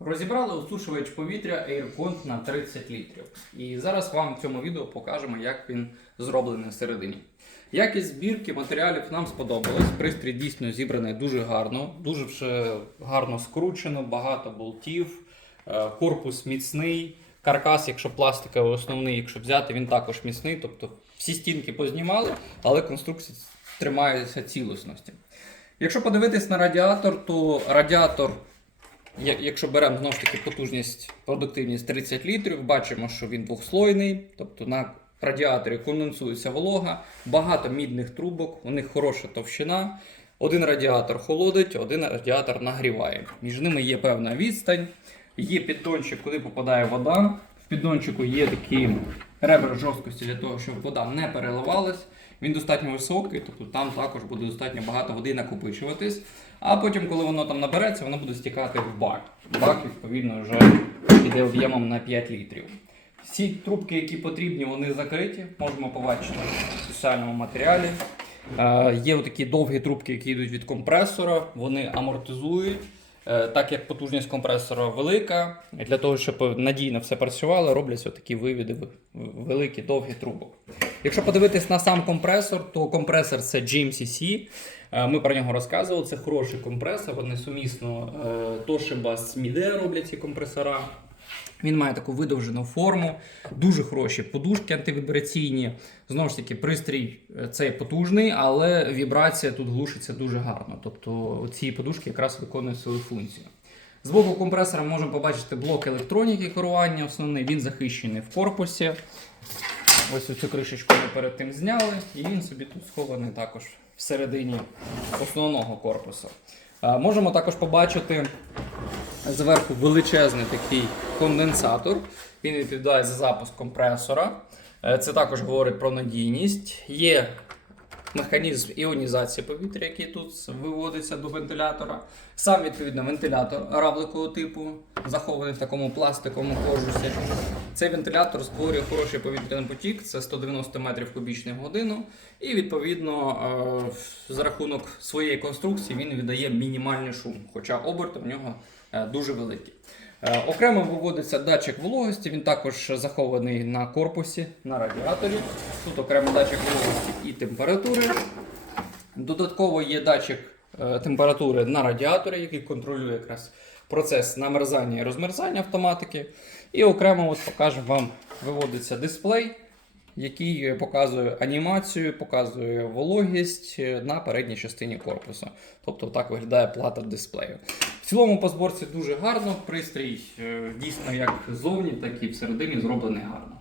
Розібрали осушувач повітря AirCont на 30 літрів. І зараз вам в цьому відео покажемо, як він зроблений всередині. Якість збірки матеріалів нам сподобалась. Пристрій дійсно зібраний дуже гарно, дуже вже гарно скручено, багато болтів, е, корпус міцний, каркас, якщо пластиковий основний, якщо взяти, він також міцний. Тобто всі стінки познімали, але конструкція тримається цілісності. Якщо подивитись на радіатор, то радіатор Якщо беремо знову ж таки потужність, продуктивність 30 літрів, бачимо, що він двохслойний, тобто на радіаторі конденсується волога, багато мідних трубок, у них хороша товщина. Один радіатор холодить, один радіатор нагріває. Між ними є певна відстань, є піддончик, куди попадає вода. В піддончику є такі ребра жорсткості для того, щоб вода не переливалась. Він достатньо високий, тобто там також буде достатньо багато води накопичуватись. А потім, коли воно там набереться, воно буде стікати в бак. Бак, відповідно, вже йде об'ємом на 5 літрів. Всі трубки, які потрібні, вони закриті. Можемо побачити в спеціальному матеріалі. Е, є такі довгі трубки, які йдуть від компресора, вони амортизують. Е, Так як потужність компресора велика, для того, щоб надійно все працювало, робляться такі вивіди великі, довгі трубок. Якщо подивитись на сам компресор, то компресор це GMCC. Е, Ми про нього розказували. Це хороший компресор. Вони сумісно е, Toshiba з Midea роблять ці компресора. Він має таку видовжену форму, дуже хороші подушки антивібраційні. Знову ж таки, пристрій е, цей потужний, але вібрація тут глушиться дуже гарно. Тобто ці подушки якраз виконують свою функцію. З боку компресора можемо побачити блок електроніки керування. Основний він захищений в корпусі. Ось цю кришечку ми перед тим зняли, і він собі тут схований також всередині основного корпусу. Е, Можемо також побачити зверху величезний такий конденсатор. Він відповідає за запуск компресора. Е, Це також говорить про надійність. Є механізм іонізації повітря, який тут виводиться до вентилятора. Сам відповідно вентилятор равликового типу, захований в такому пластиковому кожусі. Цей вентилятор створює хороший повітряний потік, це 190 метрів кубічних в годину. І відповідно е, за рахунок своєї конструкції він видає мінімальний шум, хоча оберти в нього е, дуже великі. Е, Окремо виводиться датчик вологості, він також захований на корпусі, на радіаторі. Тут окремо датчик вологості і температури. Додатково є датчик е, температури на радіаторі, який контролює якраз процес намерзання і розмерзання автоматики. І окремо от покажемо вам, виводиться дисплей, який показує анімацію, показує вологість е, на передній частині корпусу. Тобто так виглядає плата дисплею. В цілому по зборці дуже гарно. Пристрій е, дійсно як ззовні, так і всередині зроблений гарно.